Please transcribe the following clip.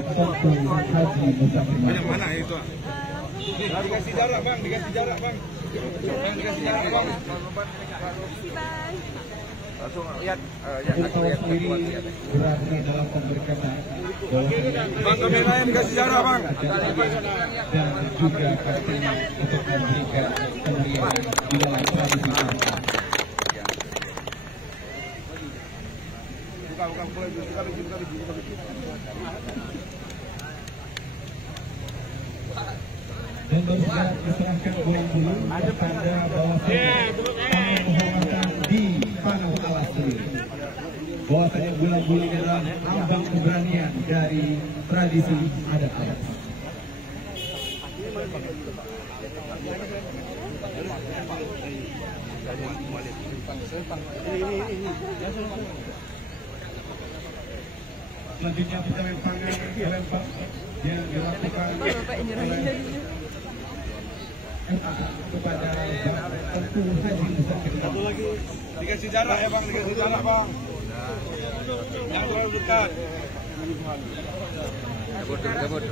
Banyak mana itu? Dikasih jarak bang, dikasih jarak bang. Dikasih jarak bang. Langsung lihat, berarti dalam pemberkatan bang kameranya dikasih jarak bang. dan juga pastinya untuk memberikan kemuliaan di dalam tradisi bangsa. Dan bersiap diserahkan bola dulu tanda bahwa penghormatan di Panau Alas sendiri. Bahwasanya bola-bola ini adalah lambang keberanian dari tradisi adat Alas. Selanjutnya perjalanan tangan dilempar yang dilakukan oleh kepada Tentu Haji Musafir. Satu lagi dikasih jarak ya bang, dikasih jarak bang. Jangan terlalu dekat. Kabur.